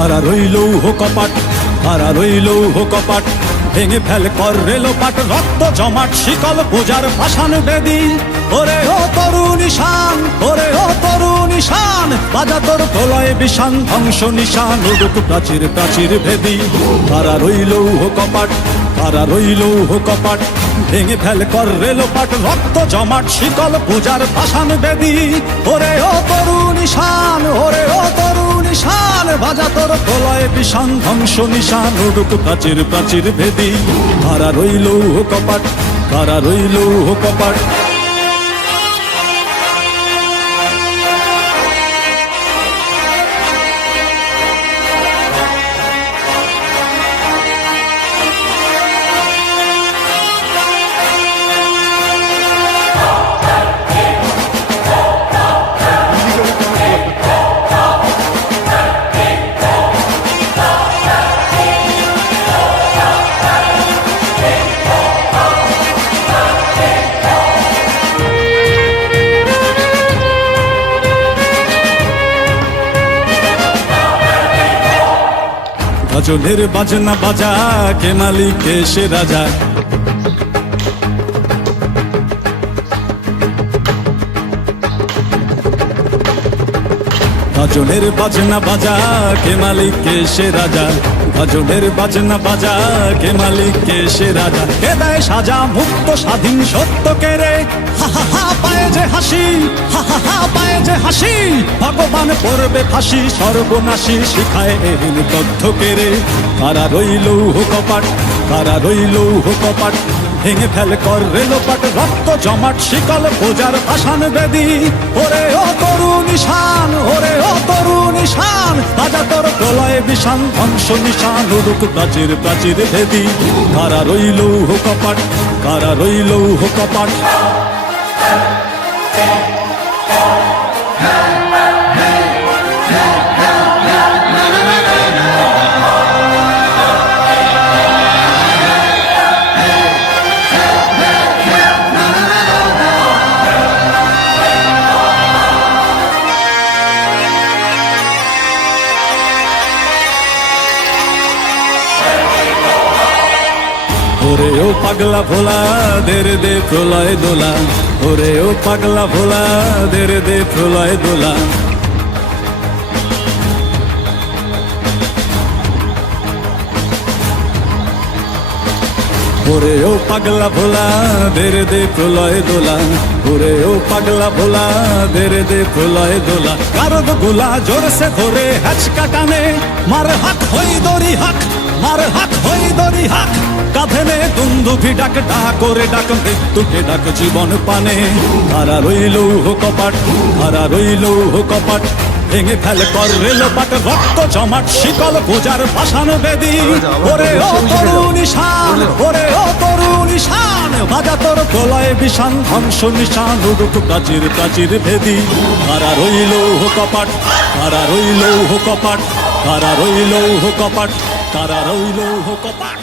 হারা রইল হো কপাট হারা রইল হো কপাট, ভেঙে ফেল কর রেলোপাট রক্ত জমাট, শিকল পূজার ভাসান বেদি। ওরে ও তরুণ নিশান ওরে ও তরুণ নিশান বাজা তোর প্রলয় বিষান, ধ্বংস নিশান, উড়ুক প্রাচীর প্রাচীর ভেদি। হারা রইল হো কপাট হারা রইল হো কপাট, ভেঙে ফেল কর রেলোপাট রক্ত জমাট, শিকল পূজার ভাসান বেদি। ওরে ও তরুণ নিশান ওরে ও তরুণ ঈশান বাজা তোর কলায় বিষাং ধ্বংস নিশান, উড়ুক প্রাচীর প্রাচীর ভেদি। কারা রইল কপাট, কারা রইল কপাট? ভজনের বাজনা বাজা, কে মালিক, কে সে রাজা? গজনের বাজনা বাজা, কে মালিক, কে সে রাজা? ভজনের বাজনা বাজা, কে মালিক, কে সে রাজা, কে দেয় সাজা, মুক্ত স্বাধীন সত্য কে রে। হা হা পায়ে যে হাসি, হা হা পায়ে যে হাসি, ভগবান পড়বে ফাঁসি, সর্বনাশী শিখায় এহীন তথ্য কে রে। কারা রইল কপাট, কারা রইল কপাট ভেঙে ফেল কর রেলোপাট রক্ত জমাট, শিকল পূজার ভাসান বেদি। ওরে ও তরু নিশান ওরে ও তরু নিশান বাজা তোর প্রলয় বিষান, ধ্বংস নিশান, উড়ুক প্রাচীর প্রাচীর ভেদি। কারা রইল হো কপাট, কারা রইল হো কপাট? ওরে ও পাগলা ভোলা, দের দে প্রলয় দোলা। ওরে ও পাগলা ভোলা, দের দে প্রলয় দোলা। ওরে ও পাগলা ভোলা, দের দে প্রলয় দোলা। ওরে ও পাগলা ভোলা, দের দে প্রলয় দোলা। কারদ গোলা জোরসে ধরে হ্যাচকা টানে। মার হাক হই দরি হাক, মার হাক হই দরি হাক। দুন্দুভি ডাক ডাক করে ডাক মৃত্যুকে ডাক জীবন পানে। হারা রইল কপাট হারা রইল কপাট। ভেঙে ফেলে কর রেলোপাট রক্ত জমাট, শিকল পূজার পাষাণ বেদি। ওরে ও তরুণ ঈশান, ওরে ও তরুণ ঈশান, বাজা তোর প্রলয় বিষান, ধ্বংস নিশান, উড়ুক প্রাচীর প্রাচীর ভেদি। কারা রইল কপাট কারা রইল কপাট কারা রইল কপাট কারা রইল কপাট।